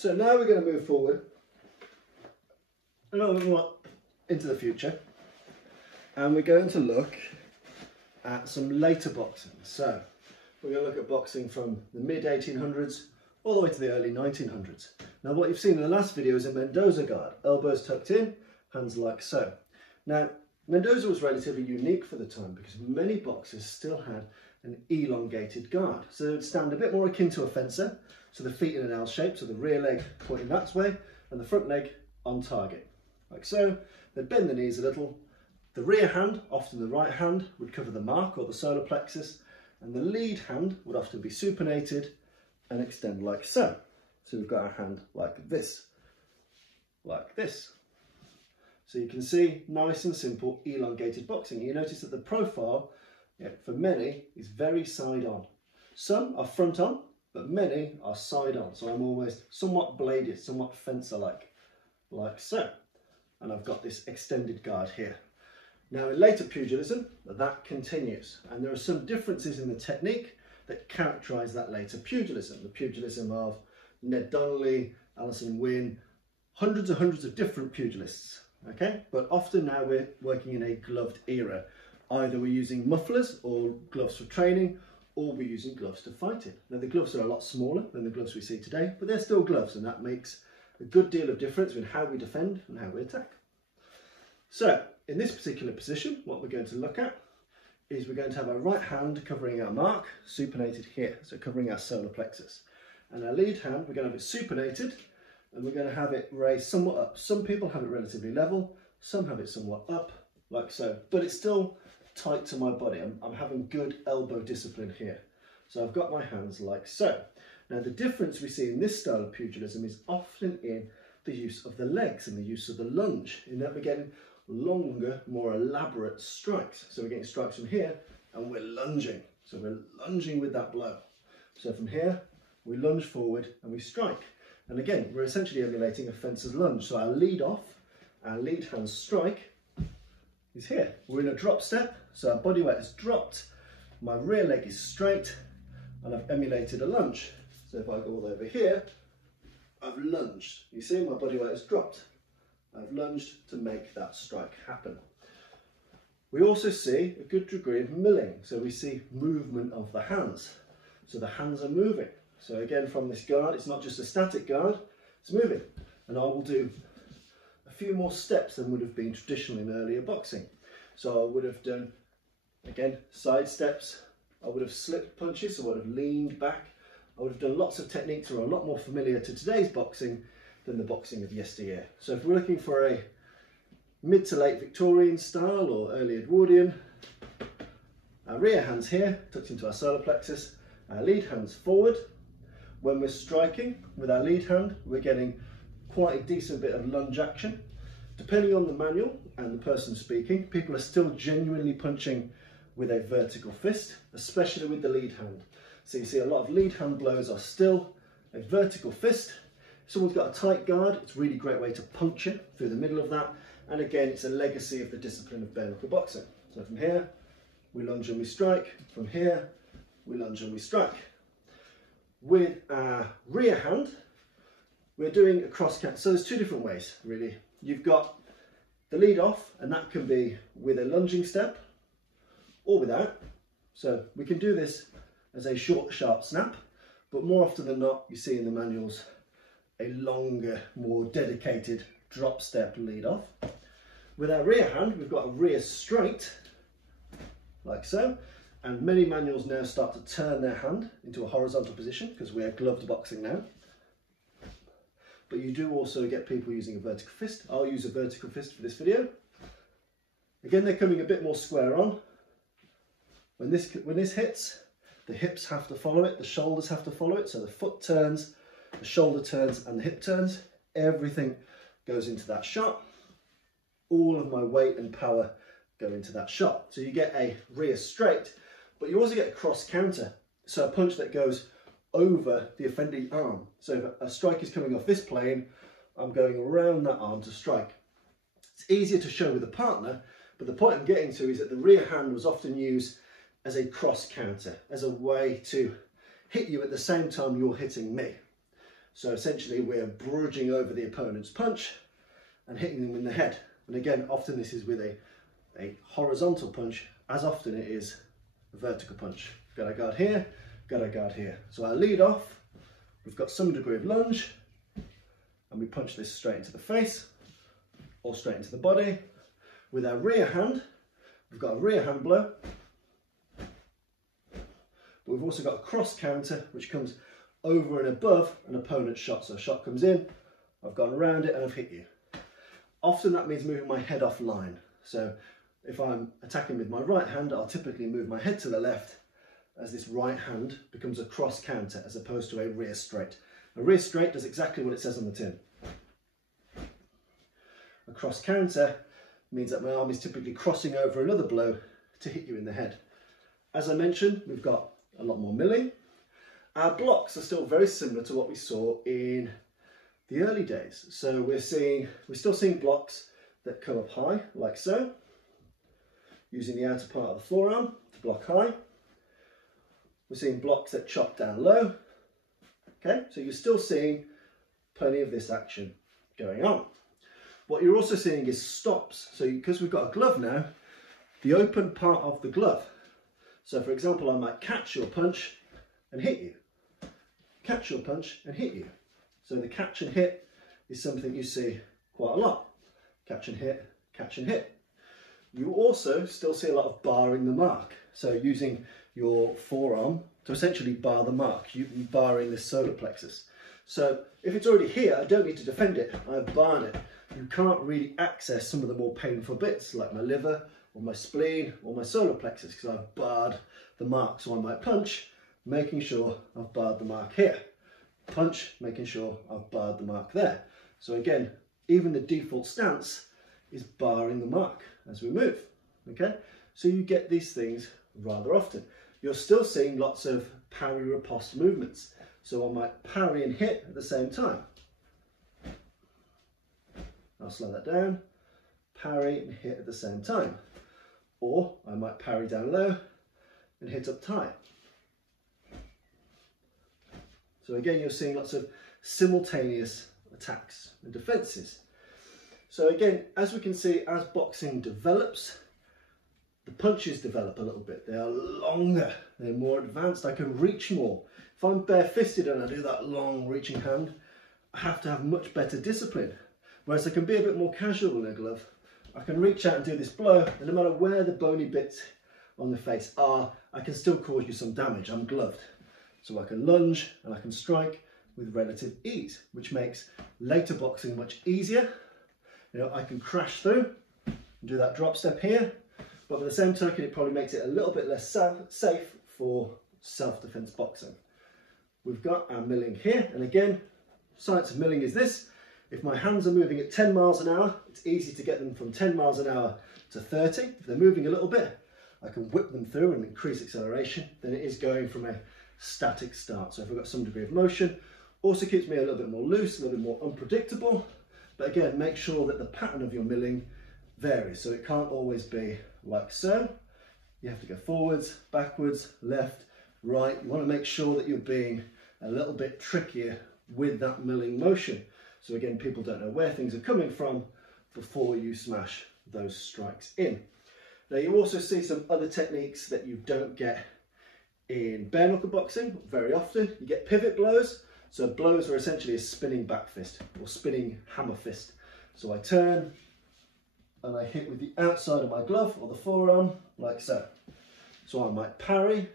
So now we're going to move forward a little bit more into the future, and we're going to look at some later boxing. So we're going to look at boxing from the mid 1800s all the way to the early 1900s. Now what you've seen in the last video is a Mendoza guard, elbows tucked in, hands like so. Now Mendoza was relatively unique for the time because many boxers still had an elongated guard. So they would stand a bit more akin to a fencer, so the feet in an L shape, so the rear leg pointing that way and the front leg on target, like so. They'd bend the knees a little. The rear hand, often the right hand, would cover the mark or the solar plexus, and the lead hand would often be supinated and extend like so. So we've got our hand like this. So you can see, nice and simple, elongated boxing. You notice that the profile, for many, is very side on. Some are front on, but many are side on. So I'm almost somewhat bladed, somewhat fencer-like, like so. And I've got this extended guard here. Now in later pugilism, that continues. And there are some differences in the technique that characterise that later pugilism. The pugilism of Ned Donnelly, Alison Wynne, hundreds and hundreds of different pugilists. Okay, but often now we're working in a gloved era. Either we're using mufflers or gloves for training, or we're using gloves to fight in. Now the gloves are a lot smaller than the gloves we see today, but they're still gloves, and that makes a good deal of difference in how we defend and how we attack. So in this particular position, what we're going to look at is we're going to have our right hand covering our mark, supinated here, so covering our solar plexus. And our lead hand, we're going to have it supinated, and we're going to have it raised somewhat up. Some people have it relatively level, some have it somewhat up, like so, but it's still tight to my body. I'm having good elbow discipline here. So I've got my hands like so. Now the difference we see in this style of pugilism is often in the use of the legs and the use of the lunge, in that we're getting longer, more elaborate strikes. So we're getting strikes from here and we're lunging. So we're lunging with that blow. So from here, we lunge forward and we strike. And again, we're essentially emulating a fencer's lunge. So our lead off, our lead hand strike is here. We're in a drop step, so our body weight is dropped, my rear leg is straight, and I've emulated a lunge. So if I go all over here, I've lunged. You see, my body weight has dropped. I've lunged to make that strike happen. We also see a good degree of milling, so we see movement of the hands. So the hands are moving. So again, from this guard, it's not just a static guard, it's moving. And I will do a few more steps than would have been traditional in earlier boxing. So I would have done, again, side steps. I would have slipped punches, so I would have leaned back. I would have done lots of techniques that are a lot more familiar to today's boxing than the boxing of yesteryear. So if we're looking for a mid to late Victorian style or early Edwardian, our rear hand's here, tucked into our solar plexus, our lead hand's forward. When we're striking with our lead hand, we're getting quite a decent bit of lunge action. Depending on the manual and the person speaking, people are still genuinely punching with a vertical fist, especially with the lead hand. So you see a lot of lead hand blows are still a vertical fist. If someone's got a tight guard, it's a really great way to puncture through the middle of that. And again, it's a legacy of the discipline of bare knuckle boxing. So from here, we lunge and we strike. From here, we lunge and we strike. With our rear hand, we're doing a cross count. So there's two different ways, really. You've got the lead off, and that can be with a lunging step or without. So we can do this as a short, sharp snap, but more often than not, you see in the manuals a longer, more dedicated drop step lead off. With our rear hand, we've got a rear straight, like so, and many manuals now start to turn their hand into a horizontal position because we're gloved boxing now. But you do also get people using a vertical fist. I'll use a vertical fist for this video. Again, they're coming a bit more square on. When this hits, the hips have to follow it, the shoulders have to follow it, so the foot turns, the shoulder turns, and the hip turns. Everything goes into that shot. All of my weight and power go into that shot. So you get a rear straight, but you also get a cross counter. So a punch that goes over the offending arm. So if a strike is coming off this plane, I'm going around that arm to strike. It's easier to show with a partner, but the point I'm getting to is that the rear hand was often used as a cross counter, as a way to hit you at the same time you're hitting me. So essentially we're bridging over the opponent's punch and hitting them in the head. And again, often this is with a horizontal punch, as often it is a vertical punch. Got our guard here, got our guard here. So our lead off, we've got some degree of lunge, and we punch this straight into the face or straight into the body. With our rear hand, we've got a rear hand blow, but we've also got a cross counter which comes over and above an opponent's shot. So a shot comes in, I've gone around it and I've hit you. Often that means moving my head off line. So if I'm attacking with my right hand, I'll typically move my head to the left as this right hand becomes a cross counter as opposed to a rear straight. A rear straight does exactly what it says on the tin. A cross counter means that my arm is typically crossing over another blow to hit you in the head. As I mentioned, we've got a lot more milling. Our blocks are still very similar to what we saw in the early days. So we're still seeing blocks that come up high, like so, using the outer part of the forearm to block high. We're seeing blocks that chop down low. Okay, so you're still seeing plenty of this action going on. What you're also seeing is stops. So because we've got a glove now, the open part of the glove. So for example, I might catch your punch and hit you. Catch your punch and hit you. So the catch and hit is something you see quite a lot. Catch and hit, catch and hit. You also still see a lot of barring the mark. So using your forearm to essentially bar the mark, you're barring this solar plexus. So if it's already here, I don't need to defend it, I've barred it. You can't really access some of the more painful bits like my liver or my spleen or my solar plexus because I've barred the mark. So I might punch, making sure I've barred the mark here. Punch, making sure I've barred the mark there. So again, even the default stance is barring the mark as we move, okay? So you get these things rather often. You're still seeing lots of parry riposte movements. So I might parry and hit at the same time. I'll slow that down, parry and hit at the same time. Or I might parry down low and hit up high. So again, you're seeing lots of simultaneous attacks and defences. So again, as we can see, as boxing develops, the punches develop a little bit. They are longer, they're more advanced, I can reach more. If I'm bare-fisted and I do that long reaching hand, I have to have much better discipline. Whereas I can be a bit more casual in a glove. I can reach out and do this blow, and no matter where the bony bits on the face are, I can still cause you some damage. I'm gloved. So I can lunge and I can strike with relative ease, which makes later boxing much easier. You know, I can crash through and do that drop step here, but by the same token, it probably makes it a little bit less safe for self-defense boxing. We've got our milling here, and again, science of milling is this. If my hands are moving at 10 miles an hour, it's easy to get them from 10 miles an hour to 30. If they're moving a little bit, I can whip them through and increase acceleration than it is going from a static start. So if I've got some degree of motion, also keeps me a little bit more loose, a little bit more unpredictable. But again, make sure that the pattern of your milling varies. So it can't always be like so. You have to go forwards, backwards, left, right. You want to make sure that you're being a little bit trickier with that milling motion. So again, people don't know where things are coming from before you smash those strikes in. Now you also see some other techniques that you don't get in bare knuckle boxing very often. You get pivot blows. So blows are essentially a spinning back fist or spinning hammer fist. So I turn and I hit with the outside of my glove or the forearm like so. So I might parry,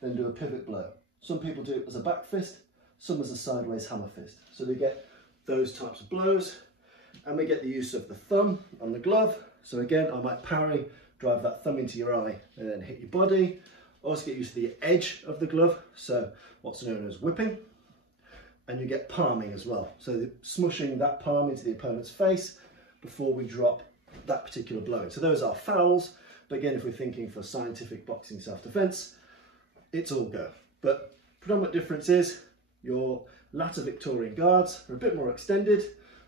then do a pivot blow. Some people do it as a back fist, some as a sideways hammer fist. So they get those types of blows, and we get the use of the thumb on the glove. So again, I might parry, drive that thumb into your eye and then hit your body. Also get used to the edge of the glove, so what's known as whipping. And you get palming as well. So smushing that palm into the opponent's face before we drop that particular blow. So those are fouls, but again, if we're thinking for scientific boxing self-defense, it's all go. But predominant difference is your latter Victorian guards are a bit more extended,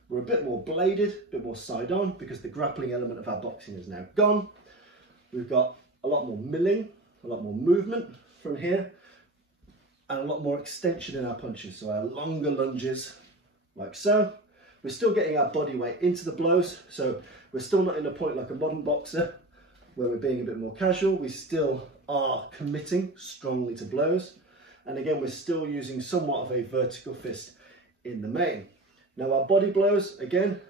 we're a bit more bladed, a bit more side on, because the grappling element of our boxing is now gone. We've got a lot more milling, a lot more movement from here. and a lot more extension in our punches. So our longer lunges, like so. We're still getting our body weight into the blows, so we're still not in a point like a modern boxer where we're being a bit more casual. We still are committing strongly to blows. And again, we're still using somewhat of a vertical fist in the main. Now our body blows, again,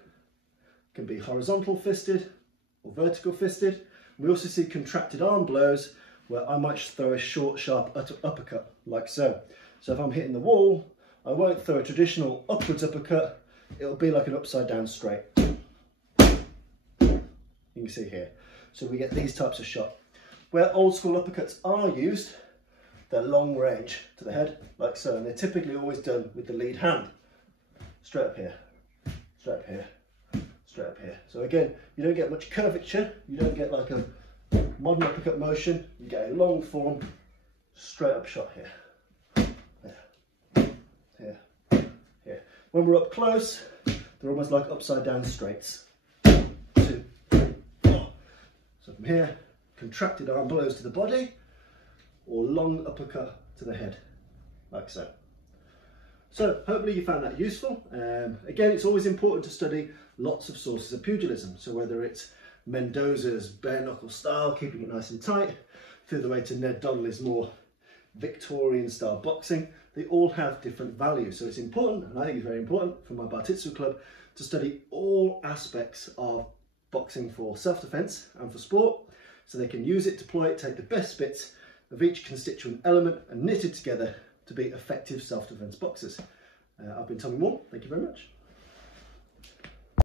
can be horizontal fisted or vertical fisted. We also see contracted arm blows where I might just throw a short, sharp uppercut, like so. So if I'm hitting the wall, I won't throw a traditional upwards uppercut, it'll be like an upside down straight. You can see here. So we get these types of shot. Where old school uppercuts are used, they're long range to the head, like so, and they're typically always done with the lead hand. Straight up here, straight up here, straight up here. So again, you don't get much curvature, you don't get like a modern uppercut motion, you get a long form, straight up shot here. Here, here, here. When we're up close, they're almost like upside down straights. 2, 3, 4. So from here, contracted arm blows to the body, or long uppercut to the head, like so. So hopefully you found that useful. Again, it's always important to study lots of sources of pugilism. So whether it's Mendoza's bare knuckle style, keeping it nice and tight, through the way to Ned Donnelly's more Victorian style boxing, they all have different values. So it's important, and I think it's very important for my Bartitsu Club, to study all aspects of boxing for self-defense and for sport, so they can use it, deploy it, take the best bits of each constituent element and knit it together to be effective self-defense boxers. I've been Tommy Moore, thank you very much.